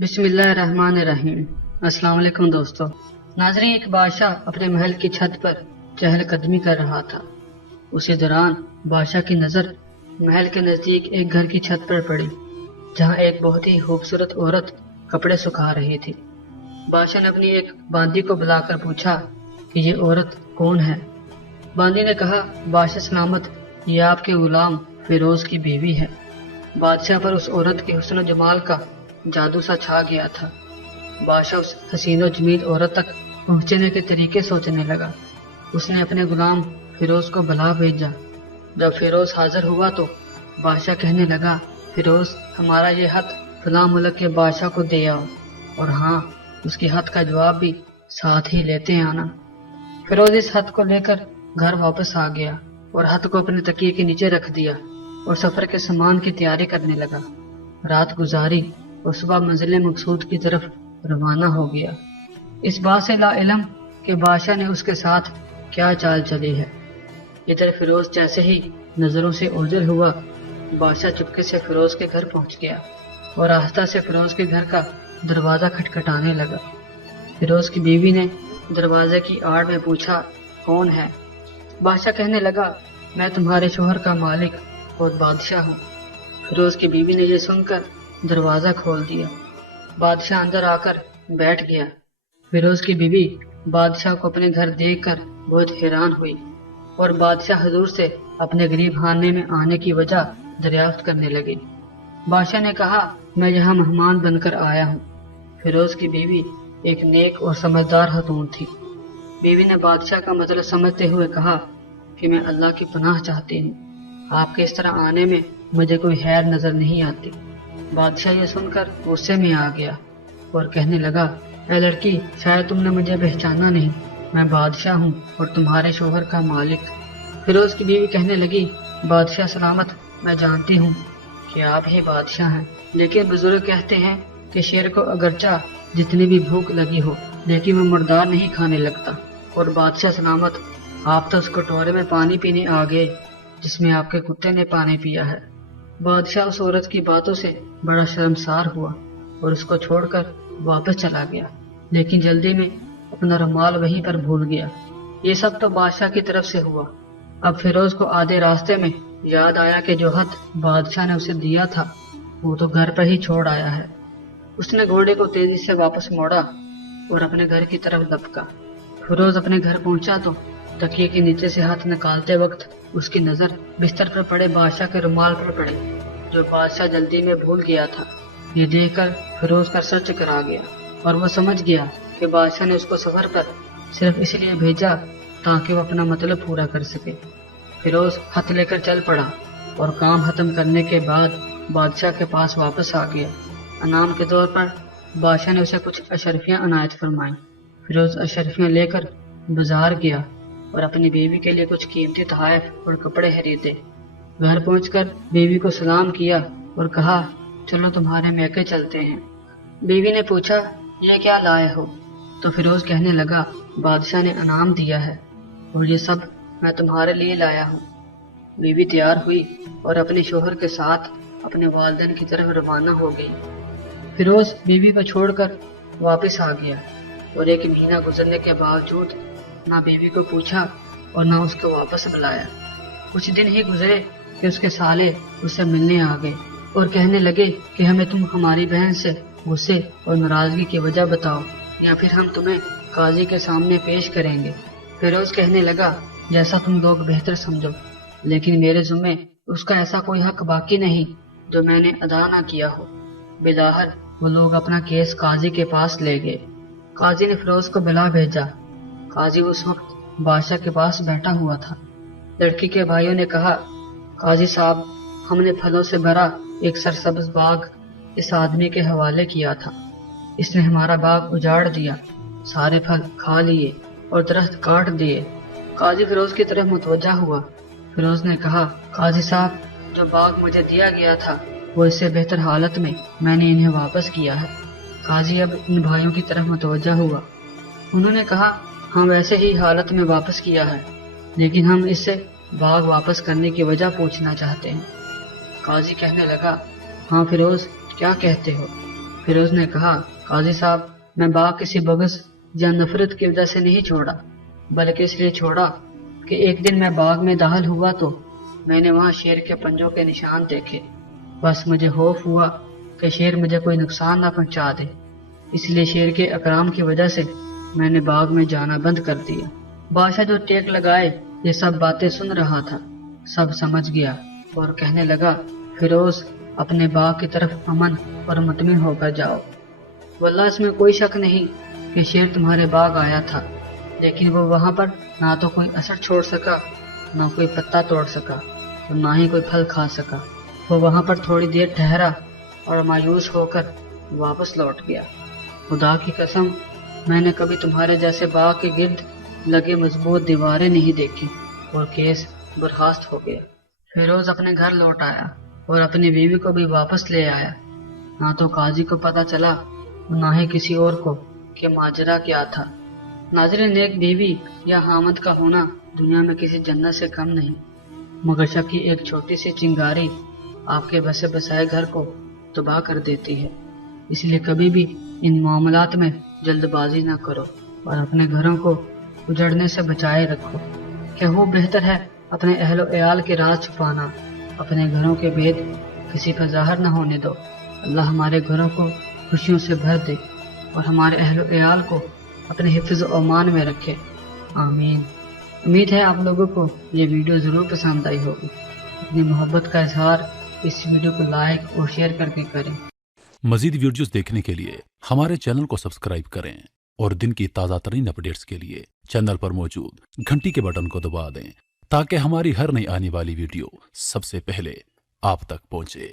बिस्मिल्लाहिर्रहमानिर्रहीम। अस्सलाम वालेकुम दोस्तों। नाज़रीन, एक बादशाह अपने महल की छत पर चहलकदमी कर रहा था। उसी दौरान बादशाह की नज़र महल के नज़दीक एक घर की छत पर पड़ी, जहां एक बहुत ही खूबसूरत औरत कपड़े सुखा रही थी। बादशाह ने अपनी एक बांदी को बुलाकर पूछा कि ये औरत कौन है। बांदी ने कहा, बादशाह सलामत, ये आपके गुलाम फिरोज की बीवी है। बादशाह पर उस औरत के हुस्न जमाल का जादू सा छा गया था। बादशाह उस हसीनो जमील औरत तक पहुंचने के तरीके सोचने लगा। उसने अपने गुलाम फिरोज को बुला भेजा। जब फिरोज हाजिर हुआ तो बादशाह कहने लगा, फिरोज, हमारा ये खत फलां मुल्क के बादशाह को दे आओ, और हाँ, उसकी खत का जवाब भी साथ ही लेते आना। फिरोज इस खत को लेकर घर वापस आ गया और खत को अपने तकिए के नीचे रख दिया और सफर के सामान की तैयारी करने लगा। रात गुजारी और सुबह मंजिल मकसूद की तरफ रवाना हो गया, इस बात से ला इलम कि बादशाह ने उसके साथ क्या चाल चली है। इधर फिरोज जैसे ही नजरों से ओझल हुआ, बादशाह चुपके से फिरोज के घर पहुंच गया और आहिस्ता से फिरोज के घर का दरवाजा खटखटाने लगा। फिरोज की बीवी ने दरवाजे की आड़ में पूछा, कौन है? बादशाह कहने लगा, मैं तुम्हारे शोहर का मालिक और बादशाह हूँ। फिरोज की बीवी ने यह सुनकर दरवाजा खोल दिया। बादशाह अंदर आकर बैठ गया। फिरोज की बीवी बादशाह को अपने घर देखकर बहुत हैरान हुई और बादशाह हुजूर से अपने गरीब खाने में आने की वजह दरियाफ्त करने लगी। बादशाह ने कहा, मैं यहाँ मेहमान बनकर आया हूँ। फिरोज की बीवी एक नेक और समझदार खतून थी। बीवी ने बादशाह का मतलब समझते हुए कहा कि मैं अल्लाह की पनाह चाहती हूँ। आपके इस तरह आने में मुझे कोई खैर नजर नहीं आती। बादशाह ये सुनकर गुस्से में आ गया और कहने लगा, ऐ लड़की, शायद तुमने मुझे पहचाना नहीं। मैं बादशाह हूँ और तुम्हारे शोहर का मालिक। फिरोज की बीवी कहने लगी, बादशाह सलामत, मैं जानती हूँ कि आप ही बादशाह हैं, लेकिन बुजुर्ग कहते हैं कि शेर को अगरचा जितनी भी भूख लगी हो, लेकिन वो मुर्दार नहीं खाने लगता। और बादशाह सलामत, आप तो उस कटोरे में पानी पीने आ गए जिसमें आपके कुत्ते ने पानी पिया है। बादशाह उस औरत की बातों से बड़ा शर्मसार हुआ और उसको छोड़कर वापस चला गया, लेकिन जल्दी में अपना रुमाल वहीं पर भूल गया। ये सब तो बादशाह की तरफ से हुआ। अब फिरोज को आधे रास्ते में याद आया कि जो खत बादशाह ने उसे दिया था वो तो घर पर ही छोड़ आया है। उसने घोड़े को तेजी से वापस मोड़ा और अपने घर की तरफ लपका। फिरोज अपने घर पहुंचा तो तकिए के नीचे से हाथ निकालते वक्त उसकी नजर बिस्तर पर पड़े बादशाह के रुमाल पर पड़ी, जो बादशाह जल्दी में भूल गया था। ये देखकर फिरोज का सर चकरा गया और वो समझ गया कि बादशाह ने उसको सफर पर सिर्फ इसलिए भेजा ताकि वो अपना मतलब पूरा कर सके। फिरोज खत लेकर चल पड़ा और काम खत्म करने के बाद बादशाह के पास वापस आ गया। इनाम के तौर पर बादशाह ने उसे कुछ अशरफियां अनायत फरमाई। फिरोज अशरफियां लेकर बाजार गया और अपनी बीवी के लिए कुछ कीमती तोहफे और कपड़े खरीदे। घर पहुंचकर बीवी को सलाम किया और कहा, चलो तुम्हारे मैके चलते हैं। बीवी ने पूछा, ये क्या लाए हो? तो फिरोज कहने लगा, बादशाह ने इनाम दिया है और ये सब मैं तुम्हारे लिए लाया हूँ। बीवी तैयार हुई और अपने शोहर के साथ अपने वालिदैन की तरफ रवाना हो गई। फिरोज बीवी को छोड़कर वापस आ गया और एक महीना गुजरने के बावजूद ना बीवी को पूछा और ना उसको वापस बुलाया। कुछ दिन ही गुजरे कि उसके साले उससे मिलने आ गए और कहने लगे कि हमें तुम हमारी बहन से गुस्से और नाराजगी की वजह बताओ या फिर हम तुम्हें काजी के सामने पेश करेंगे। फिरोज कहने लगा, जैसा तुम लोग बेहतर समझो, लेकिन मेरे जुम्मे उसका ऐसा कोई हक बाकी नहीं जो मैंने अदा ना किया हो। बिलाहर वो लोग अपना केस काजी के पास ले गए। काजी ने फिरोज को बुला भेजा। काजी उस वक्त बादशाह के पास बैठा हुआ था। लड़की के भाइयों ने कहा, काजी साहब, हमने फलों से भरा एक सरसब्ज बाग इस आदमी के हवाले किया था। इसने हमारा बाग उजाड़ दिया, सारे फल खा लिए और दरख्त काट दिए। काजी फिरोज की तरफ मुतवज्जा हुआ। फिरोज ने कहा, काजी साहब, जो बाग मुझे दिया गया था वो इससे बेहतर हालत में मैंने इन्हें वापस किया है। काजी अब इन भाइयों की तरफ मुतवज्जा हुआ। उन्होंने कहा, हाँ, वैसे ही हालत में वापस किया है, लेकिन हम इससे बाग वापस करने की वजह पूछना चाहते हैं। काजी कहने लगा, हाँ फिरोज, क्या कहते हो? فیروز نے کہا، قاضی صاحب، میں باغ کسی بغض یا نفرت کی وجہ سے نہیں چھوڑا، بلکہ اس لیے چھوڑا کہ ایک دن میں باغ میں داخل ہوا تو میں نے وہاں شیر کے پنجوں کے نشان دیکھے۔ بس مجھے خوف ہوا کہ شیر مجھے کوئی نقصان نہ پہنچا دے، اس لیے شیر کے اکرام کی وجہ سے میں نے باغ میں جانا بند کر دیا۔ بادشاہ جو ٹیک لگائے یہ سب باتیں سن رہا تھا، سب سمجھ گیا اور کہنے لگا، فیروز، اپنے باغ کی طرف امن اور مطمئن ہو کر جاؤ۔ واللہ اس میں کوئی شک نہیں کہ شیر تمہارے باغ آیا تھا، لیکن وہ وہاں پر نہ تو کوئی اثر چھوڑ سکا، نہ کوئی پتا توڑ سکا اور نہ ہی کوئی پھل کھا سکا۔ وہ وہاں پر تھوڑی دیر ٹھہرا اور مایوس ہو کر واپس لوٹ گیا۔ خدا کی قسم، میں نے کبھی تمہارے جیسے باغ کے گرد لگے مضبوط دیواریں نہیں دیکھی۔ اور کیس برخاست ہو گیا۔ فیروز اپنے گھر لوٹ آیا اور اپنی بیوی کو بھی واپس لے آیا۔ نہ تو قاضی کو پتا چلا اور نہ ہی کسی اور کو کہ ماجرا کیا تھا۔ ناظرین، ایک بیوی یا حامد کا ہونا دنیا میں کسی جنت سے کم نہیں، مگر شک کی ایک چھوٹی سی چنگاری آپ کے بسے بسائے گھر کو تباہ کر دیتی ہے۔ اس لیے کبھی بھی ان معاملات میں جلد بازی نہ کرو اور اپنے گھروں کو اجڑنے سے بچائے رکھو، کہ وہ بہتر ہے اپنے اہل و عیال کے راز چھپانا، اپنے گھروں کے بھید کسی پر ظاہر نہ ہونے دو۔ اللہ ہمارے گھروں کو خوشیوں سے بھر دے اور ہمارے اہل و عیال کو اپنے حفظ و امان میں رکھے، آمین۔ امید ہے آپ لوگوں کو یہ ویڈیو ضرور پسند آئی ہوگی۔ اپنی محبت کا اظہار اس ویڈیو کو لائک اور شیئر کر کے کریں۔ مزید ویڈیوز دیکھنے کے لیے ہمارے چینل کو سبسکرائب کریں اور دن کی تازہ ترین اپڈیٹس کے لیے چینل پر موجود گھنٹی کے بٹن کو دبا دیں تاکہ ہماری ہر نئی آنے والی ویڈیو سب سے پہلے آپ تک پہنچے۔